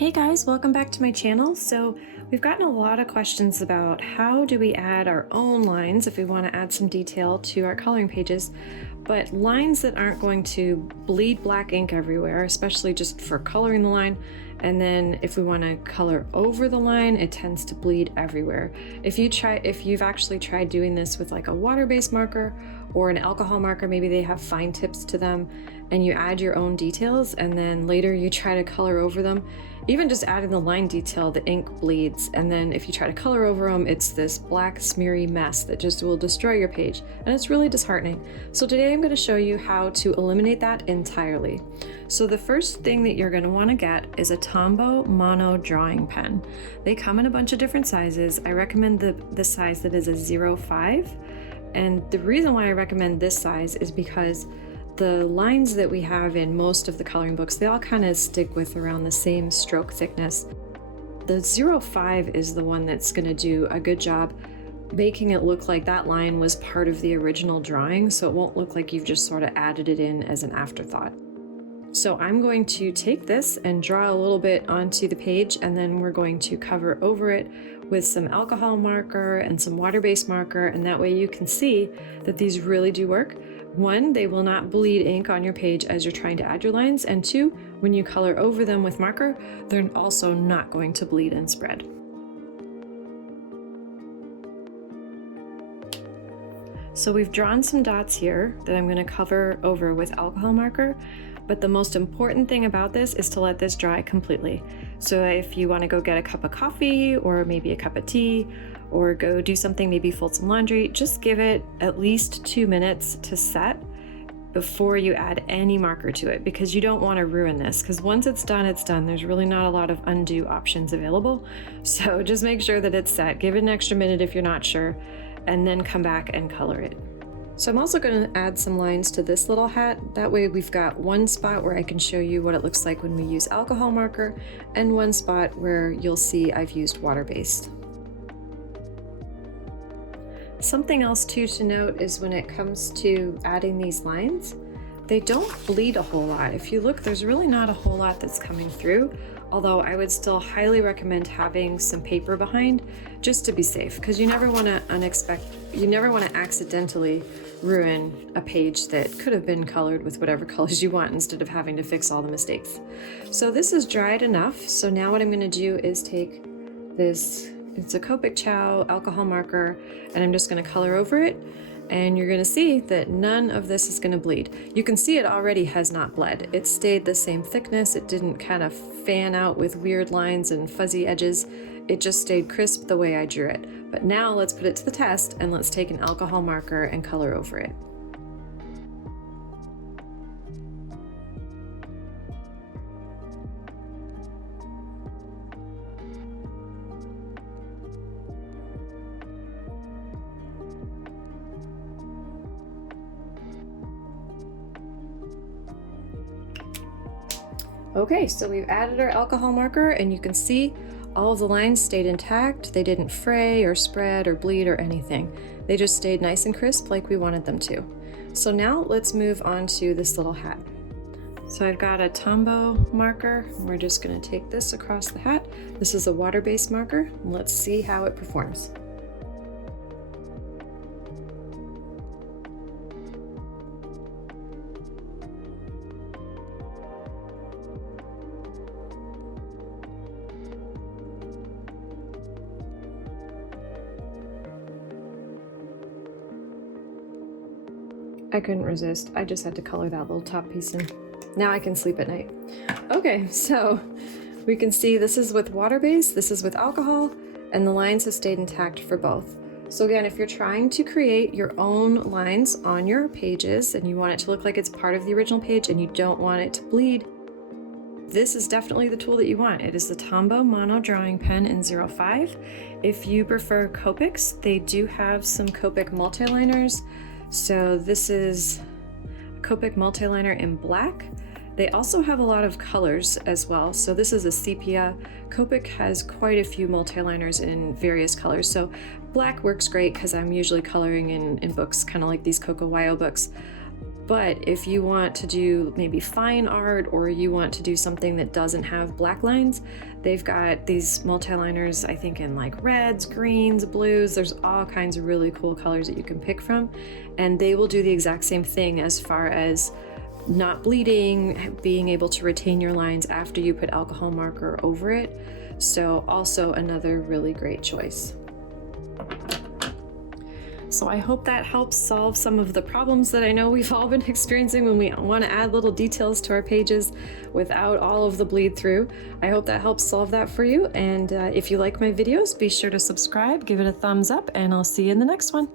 Hey guys, welcome back to my channel. So we've gotten a lot of questions about how do we add our own lines if we want to add some detail to our coloring pages, but lines that aren't going to bleed black ink everywhere, especially just for coloring the line. And then if we want to color over the line, it tends to bleed everywhere. If you've actually tried doing this with like a water-based marker or an alcohol marker, maybe they have fine tips to them, and you add your own details and then later you try to color over them, even just adding the line detail, the ink bleeds. And then if you try to color over them, it's this black smeary mess that just will destroy your page. And it's really disheartening. So today I'm going to show you how to eliminate that entirely. So the first thing that you're going to want to get is a Tombow Mono drawing pen. They come in a bunch of different sizes. I recommend the size that is a 0.5. And the reason why I recommend this size is because the lines that we have in most of the coloring books, they all kind of stick with around the same stroke thickness. The 0.5 is the one that's going to do a good job making it look like that line was part of the original drawing, so it won't look like you've just sort of added it in as an afterthought. So I'm going to take this and draw a little bit onto the page, and then we're going to cover over it with some alcohol marker and some water-based marker, and that way you can see that these really do work. One, they will not bleed ink on your page as you're trying to add your lines, and two, when you color over them with marker, they're also not going to bleed and spread. So we've drawn some dots here that I'm going to cover over with alcohol marker, but the most important thing about this is to let this dry completely. So if you want to go get a cup of coffee or maybe a cup of tea or go do something, maybe fold some laundry, just give it at least 2 minutes to set before you add any marker to it, because you don't want to ruin this, because once it's done, it's done. There's really not a lot of undo options available. So just make sure that it's set. Give it an extra minute if you're not sure, and then come back and color it. So I'm also going to add some lines to this little hat. That way we've got one spot where I can show you what it looks like when we use alcohol marker, and one spot where you'll see I've used water-based. Something else too to note is when it comes to adding these lines, they don't bleed a whole lot. If you look, there's really not a whole lot that's coming through, although I would still highly recommend having some paper behind just to be safe, because you never want to accidentally ruin a page that could have been colored with whatever colors you want instead of having to fix all the mistakes. So this is dried enough. So now what I'm going to do is take this, it's a Copic Chow alcohol marker, and I'm just going to color over it. And you're going to see that none of this is going to bleed. You can see it already has not bled. It stayed the same thickness. It didn't kind of fan out with weird lines and fuzzy edges. It just stayed crisp the way I drew it. But now let's put it to the test, and let's take an alcohol marker and color over it. Okay, so we've added our alcohol marker, and you can see all of the lines stayed intact. They didn't fray or spread or bleed or anything. They just stayed nice and crisp like we wanted them to. So now let's move on to this little hat. So I've got a Tombow marker. We're just going to take this across the hat. This is a water-based marker. Let's see how it performs. I couldn't resist. I just had to color that little top piece in. Now I can sleep at night. Okay, so we can see this is with water-based, this is with alcohol, and the lines have stayed intact for both. So again, if you're trying to create your own lines on your pages and you want it to look like it's part of the original page and you don't want it to bleed, this is definitely the tool that you want. It is the Tombow Mono Drawing Pen in 0.5. If you prefer Copics, they do have some Copic Multiliners. So this is Copic Multiliner in black. They also have a lot of colors as well. So this is a sepia. Copic has quite a few multiliners in various colors. So black works great because I'm usually coloring in books kind of like these Coco Wyo books. But if you want to do maybe fine art, or you want to do something that doesn't have black lines, they've got these multi-liners, I think in like reds, greens, blues. There's all kinds of really cool colors that you can pick from, and they will do the exact same thing as far as not bleeding, being able to retain your lines after you put alcohol marker over it. So also another really great choice. So I hope that helps solve some of the problems that I know we've all been experiencing when we want to add little details to our pages without all of the bleed through. I hope that helps solve that for you. And if you like my videos, be sure to subscribe, give it a thumbs up, and I'll see you in the next one.